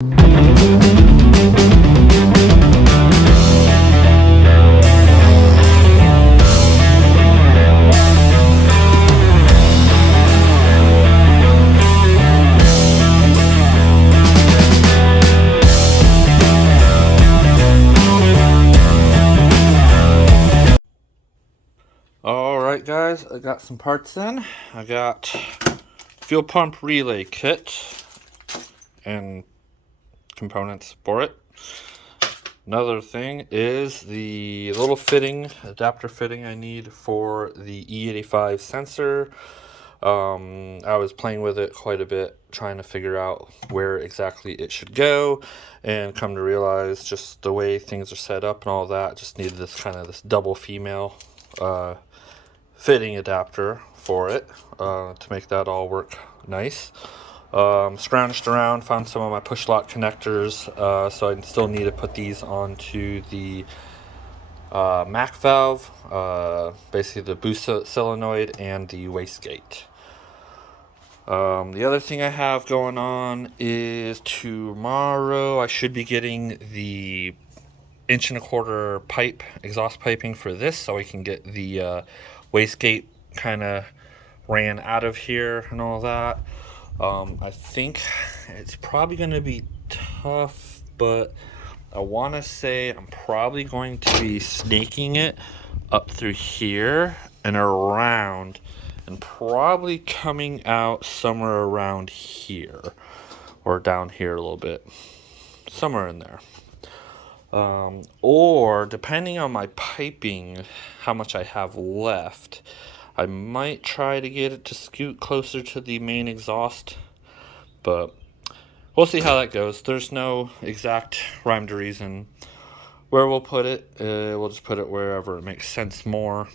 Alright guys, I got some parts in. I got fuel pump relay kit and components for it. Another thing is the little fitting, adapter fitting I need for the E85 sensor. I was playing with it quite a bit, trying to figure out where exactly it should go, and come to realize just the way things are set up and all that, just needed this kind of this double female fitting adapter for it to make that all work nice. Scrounged around, found some of my push lock connectors, so I still need to put these onto the MAC valve, basically the boost solenoid and the wastegate. The other thing I have going on is tomorrow I should be getting the 1.25" pipe, exhaust piping for this, so I can get the wastegate kind of ran out of here and all that. I think it's probably going to be tough, but I want to say I'm probably going to be snaking it up through here and around, and probably coming out somewhere around here or down here a little bit, somewhere in there. Or depending on my piping, how much I have left, I might try to get it to scoot closer to the main exhaust, but we'll see how that goes. There's no exact rhyme to reason where we'll put it. We'll just put it wherever it makes sense more.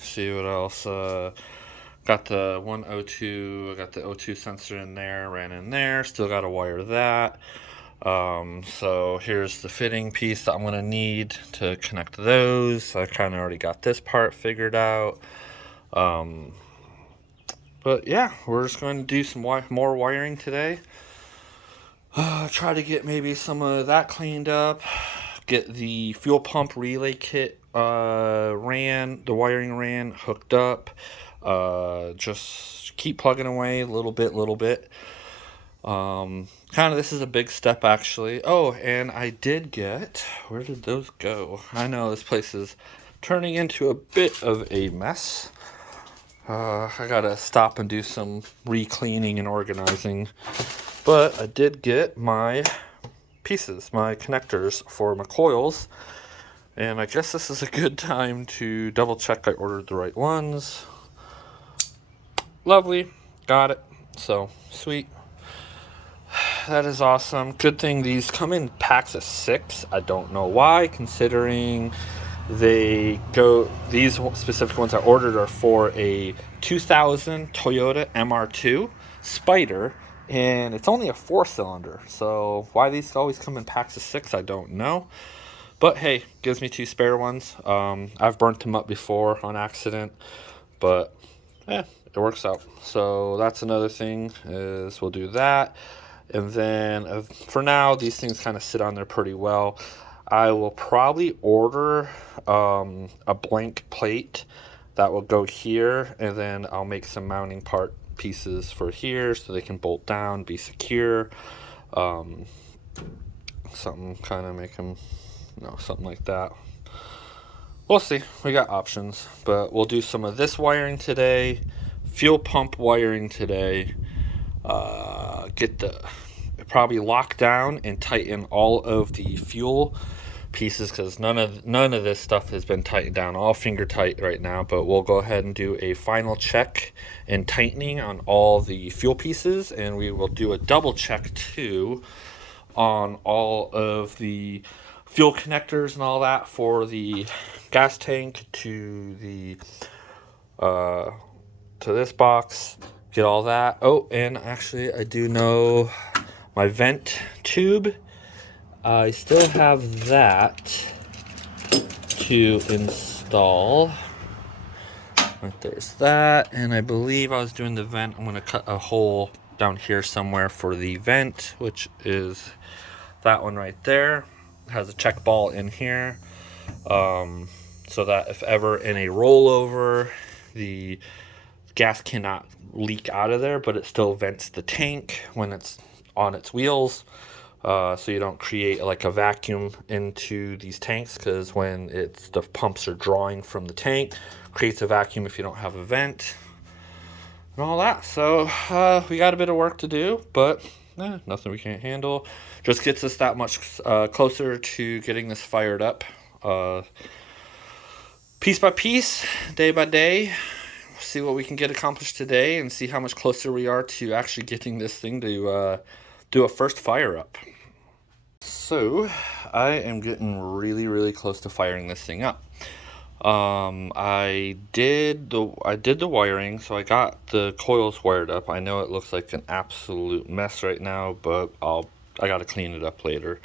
See what else. Got the 102, I got the O2 sensor in there, ran in there, still got to wire that. So here's the fitting piece that I'm going to need to connect those. I kind of already got this part figured out. But yeah, we're just going to do some more wiring today. Try to get maybe some of that cleaned up. Get the fuel pump relay kit the wiring ran, hooked up. Just keep plugging away little bit. Kind of, this is a big step actually. Oh, and I did get, where did those go? I know this place is turning into a bit of a mess. I gotta stop and do some re-cleaning and organizing, but I did get my pieces, my connectors for my coils, and I guess this is a good time to double check I ordered the right ones. Lovely, got it, so sweet. That is awesome. Good thing these come in packs of 6. I don't know why, considering these specific ones I ordered are for a 2000 Toyota MR2 Spider, and it's only a 4-cylinder. So why these always come in packs of 6, I don't know. But hey, gives me 2 spare ones. I've burnt them up before on accident, but yeah, it works out. So that's another thing, is we'll do that. And then for now, these things kind of sit on there pretty well. I will probably order a blank plate that will go here, and then I'll make some mounting part pieces for here so they can bolt down, be secure. Something kind of make them, something like that. We'll see. We got options, but we'll do some of this wiring today, fuel pump wiring today. Get probably lock down and tighten all of the fuel pieces, because none of this stuff has been tightened down, all finger tight right now. But we'll go ahead and do a final check and tightening on all the fuel pieces, and we will do a double check too on all of the fuel connectors and all that for the gas tank to the to this box. Get all that. Oh, and actually I do know my vent tube, I still have that to install. Right, there's that, and I believe I was doing the vent. I'm going to cut a hole down here somewhere for the vent, which is that one right there. It has a check ball in here, so that if ever in a rollover, the gas cannot leak out of there, but it still vents the tank when it's on its wheels. So you don't create like a vacuum into these tanks, because when the pumps are drawing from the tank, creates a vacuum if you don't have a vent and all that. So we got a bit of work to do, but nothing we can't handle. Just gets us that much closer to getting this fired up, piece by piece, day by day. See what we can get accomplished today, and see how much closer we are to actually getting this thing to do a first fire up. So I am getting really close to firing this thing up. I did the wiring, so I got the coils wired up. I know it looks like an absolute mess right now, but I gotta clean it up later.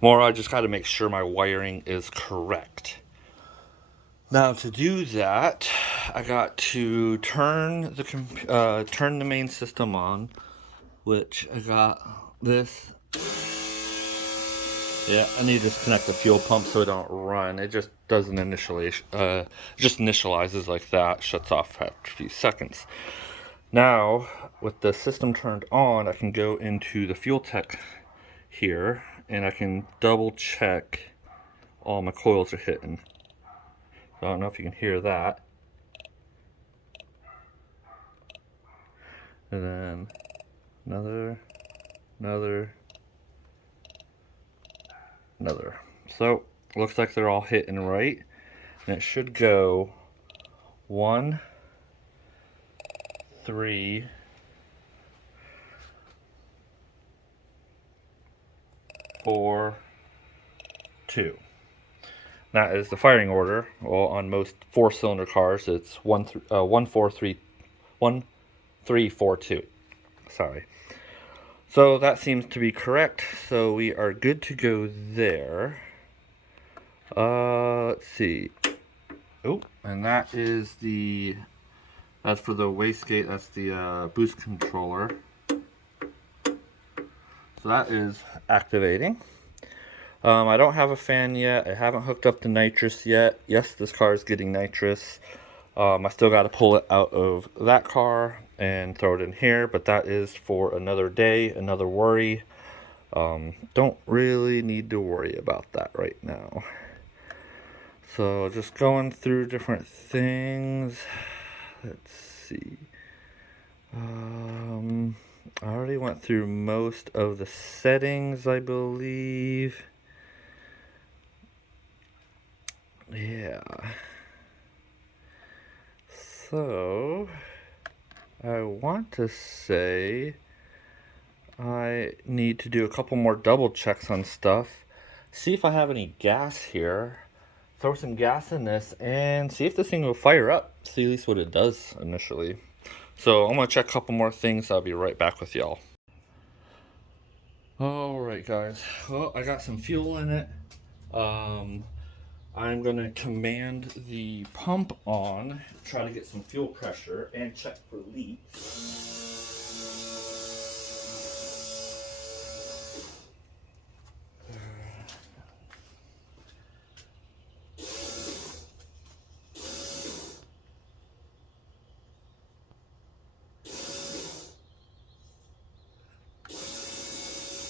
More, I just gotta make sure my wiring is correct. Now to do that, I got to turn the main system on, which I got this. Yeah, I need to disconnect the fuel pump so it don't run. It just doesn't just initializes like that, shuts off after a few seconds. Now, with the system turned on, I can go into the fuel tech here, and I can double check all my coils are hitting. So I don't know if you can hear that. And then another. So looks like they're all hitting right, and it should go 1, 3, 4, 2. That is the firing order. Well, on most 4-cylinder cars, it's 1, 4, 3, 1, 3, 4, 2. Sorry. So that seems to be correct. So we are good to go there. Let's see. Oh, and that's for the wastegate. That's the boost controller. So that is activating. I don't have a fan yet. I haven't hooked up the nitrous yet. Yes, this car is getting nitrous. I still got to pull it out of that car and throw it in here, but that is for another day, another worry. Don't really need to worry about that right now. So just going through different things. Let's see. I already went through most of the settings, I believe. Yeah. So I want to say I need to do a couple more double checks on stuff. See if I have any gas here. Throw some gas in this and see if this thing will fire up. See at least what it does initially. So I'm going to check a couple more things. I'll be right back with y'all. Alright guys, well, I got some fuel in it. I'm going to command the pump on, try to get some fuel pressure, and check for leaks.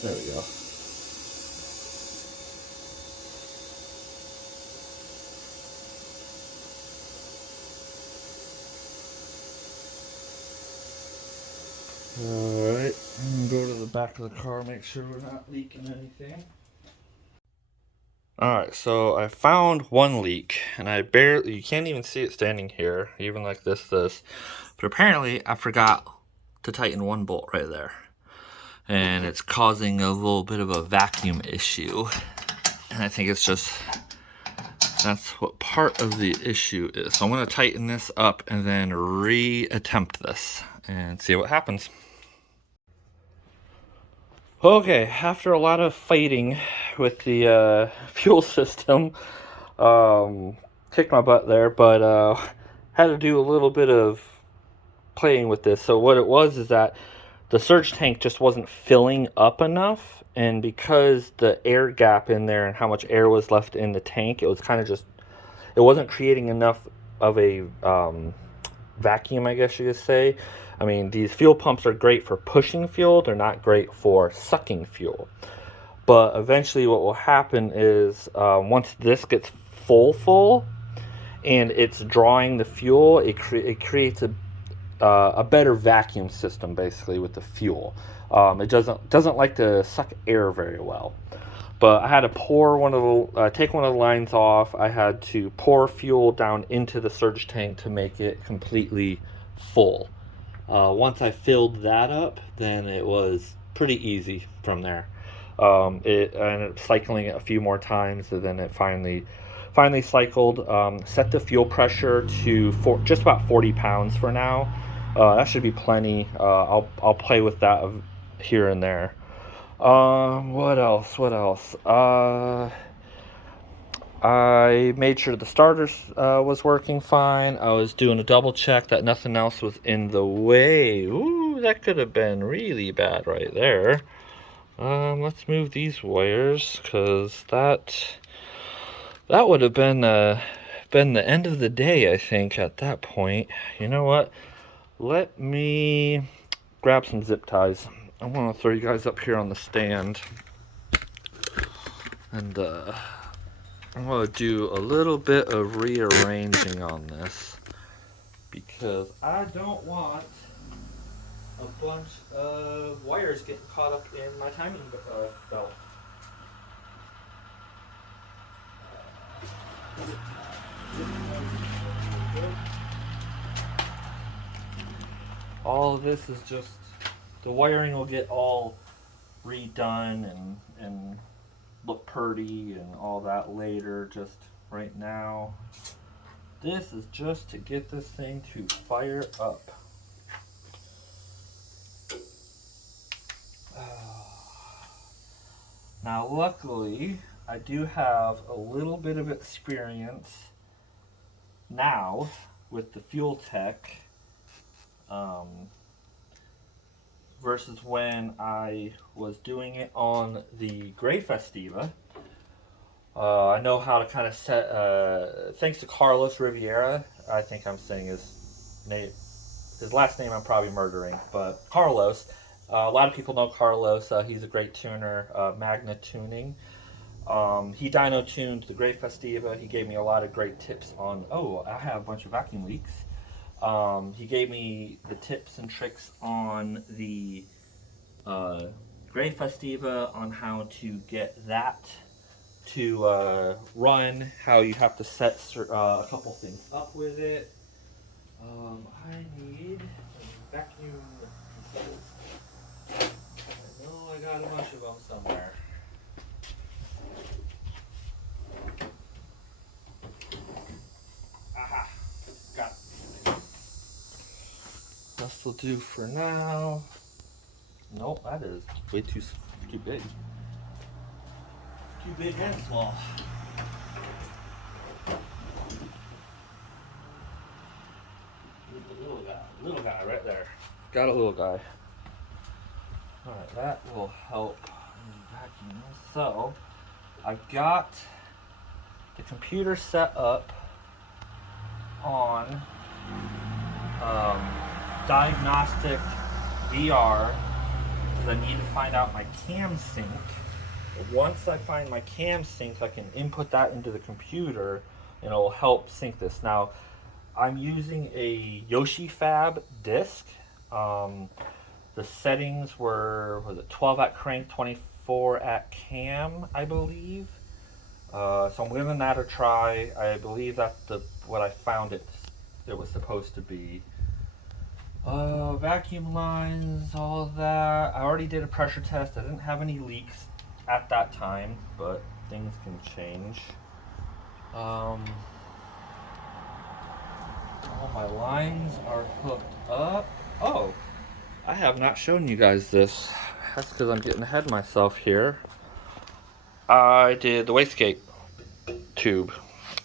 There we go. Alright, I'm gonna go to the back of the car, make sure we're not leaking anything. Alright, so I found one leak, and you can't even see it standing here, even like this. But apparently I forgot to tighten one bolt right there. And it's causing a little bit of a vacuum issue. And I think that's what part of the issue is. So I'm gonna tighten this up and then re-attempt this and see what happens. Okay, after a lot of fighting with the fuel system, kicked my butt there, but had to do a little bit of playing with this. So what it was is that the surge tank just wasn't filling up enough, and because the air gap in there and how much air was left in the tank, it was kind of just, it wasn't creating enough of a vacuum, I guess you could say. I mean, these fuel pumps are great for pushing fuel, they're not great for sucking fuel. But eventually what will happen is once this gets full and it's drawing the fuel, it creates a better vacuum system basically with the fuel. It doesn't like to suck air very well. But I had to take one of the lines off. I had to pour fuel down into the surge tank to make it completely full. Once I filled that up, then it was pretty easy from there. It ended up cycling it a few more times, and then it finally cycled. Set the fuel pressure to just about 40 pounds for now. That should be plenty. I'll play with that here and there. What else? I made sure the starter was working fine. I was doing a double check that nothing else was in the way. Ooh, that could have been really bad right there. Let's move these wires, because that would have been the end of the day, I think, at that point. You know what? Let me grab some zip ties. I'm gonna throw you guys up here on the stand, and I'm gonna do a little bit of rearranging on this, because I don't want a bunch of wires getting caught up in my timing belt. All of this is just, the wiring will get all redone and look pretty and all that later. Just right now, this is just to get this thing to fire up. Now luckily, I do have a little bit of experience now with the fuel tech, versus when I was doing it on the Gray Festiva. I know how to kind of set, thanks to Carlos Riviera, I think I'm saying his name, his last name I'm probably murdering, but Carlos, a lot of people know Carlos. He's a great tuner, Magna Tuning. He dyno tuned the Gray Festiva. He gave me a lot of great tips on, I have a bunch of vacuum leaks. He gave me the tips and tricks on the Gray Festiva, on how to get that to run, how you have to set a couple things up with it. I need a vacuum hose. I know I got a bunch of them somewhere. Aha! Got it. This will do for now. Nope, that is way too big. Too big and small. Little guy right there. Got a little guy. Alright, that will help vacuum. So, I've got the computer set up on diagnostic VR, because I need to find out my cam sync. Once I find my cam sync, I can input that into the computer and it will help sync this. Now, I'm using a Yoshi Fab disc. The settings were, was it 12 at crank, 24 at cam, I believe. So I'm giving that a try. I believe that's what I found it was supposed to be. Vacuum lines, all of that. I already did a pressure test. I didn't have any leaks at that time, but things can change. All my lines are hooked up. Oh, I have not shown you guys this. That's because I'm getting ahead of myself here. I did the wastegate tube.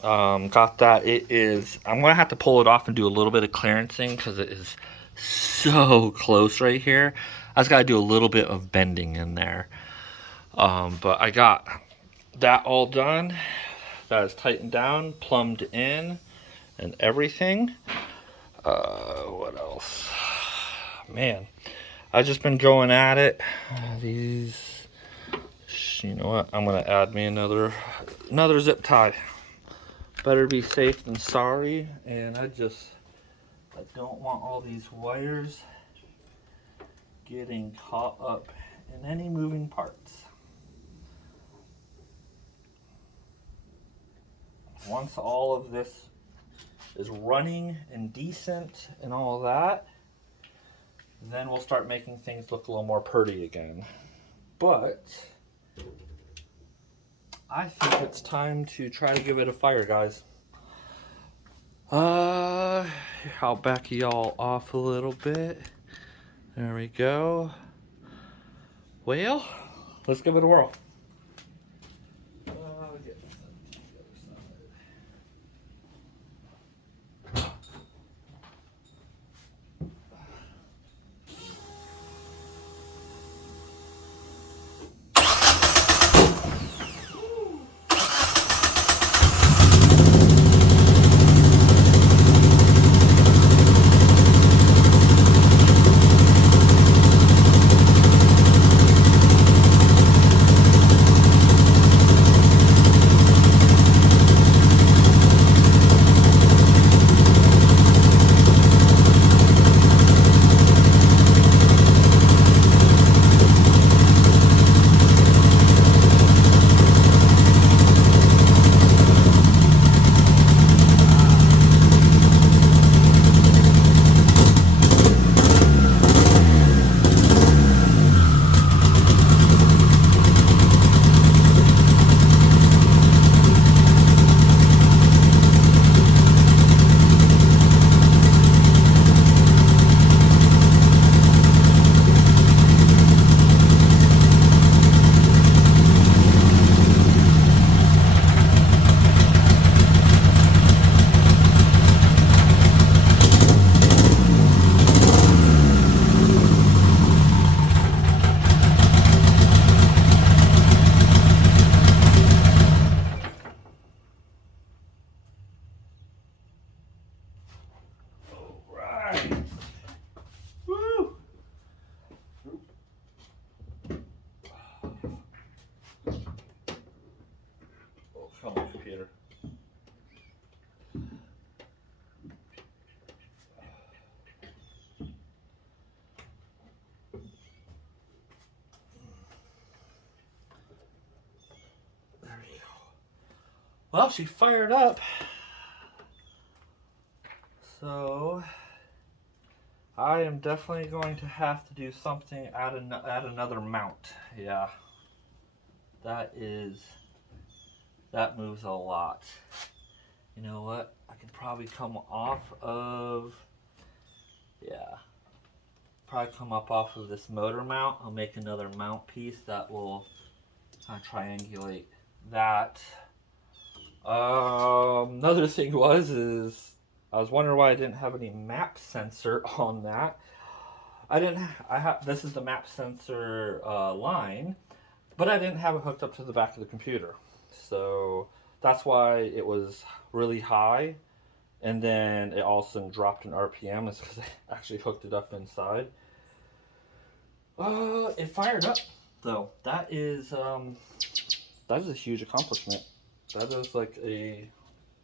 Got that. It is, I'm going to have to pull it off and do a little bit of clearancing because it is so close right here. I just got to do a little bit of bending in there. But I got that all done. That is tightened down, plumbed in, and everything. What else? Man, I've just been going at it. These, you know what? I'm gonna add me another zip tie. Better be safe than sorry. And I don't want all these wires getting caught up in any moving parts. Once all of this is running and decent and all that, then we'll start making things look a little more pretty again. But I think it's time to try to give it a fire, guys. I'll back y'all off a little bit. There we go. Well, let's give it a whirl. Come on, computer. There we go. Well, she fired up. So I am definitely going to have to do something at another mount. Yeah. That moves a lot. You know what? I could probably come off of, off of this motor mount. I'll make another mount piece that will kind of triangulate that. Another thing is I was wondering why I didn't have any map sensor on that. This is the map sensor line, but I didn't have it hooked up to the back of the computer. So that's why it was really high, and then it all of a sudden dropped in RPM. It's because I actually hooked it up inside. It fired up though. That is a huge accomplishment. That is like a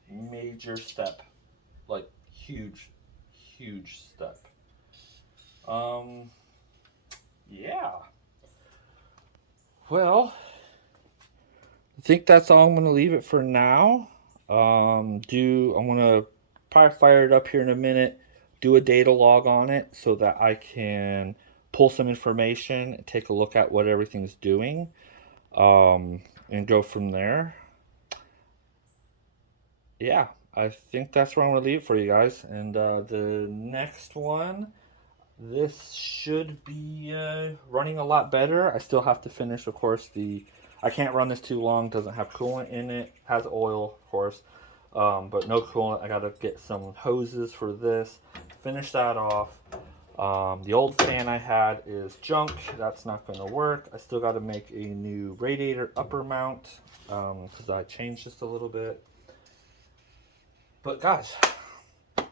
major step, like huge step. Yeah. Well, I think that's all I'm going to leave it for now. I'm going to probably fire it up here in a minute, do a data log on it so that I can pull some information, take a look at what everything's doing, and go from there. Yeah, I think that's where I'm going to leave it for you guys. And the next one, this should be running a lot better. I still have to finish, of course, I can't run this too long. Doesn't have coolant in it. Has oil, of course, but no coolant. I got to get some hoses for this. Finish that off. The old fan I had is junk. That's not going to work. I still got to make a new radiator upper mount because I changed just a little bit. But guys,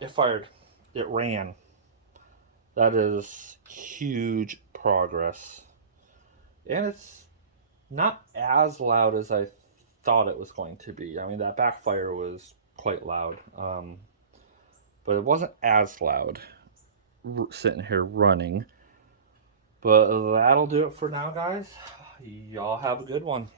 it fired. It ran. That is huge progress. And it's not as loud as I thought it was going to be. I mean, that backfire was quite loud. But it wasn't as loud sitting here running. But that'll do it for now, guys. Y'all have a good one.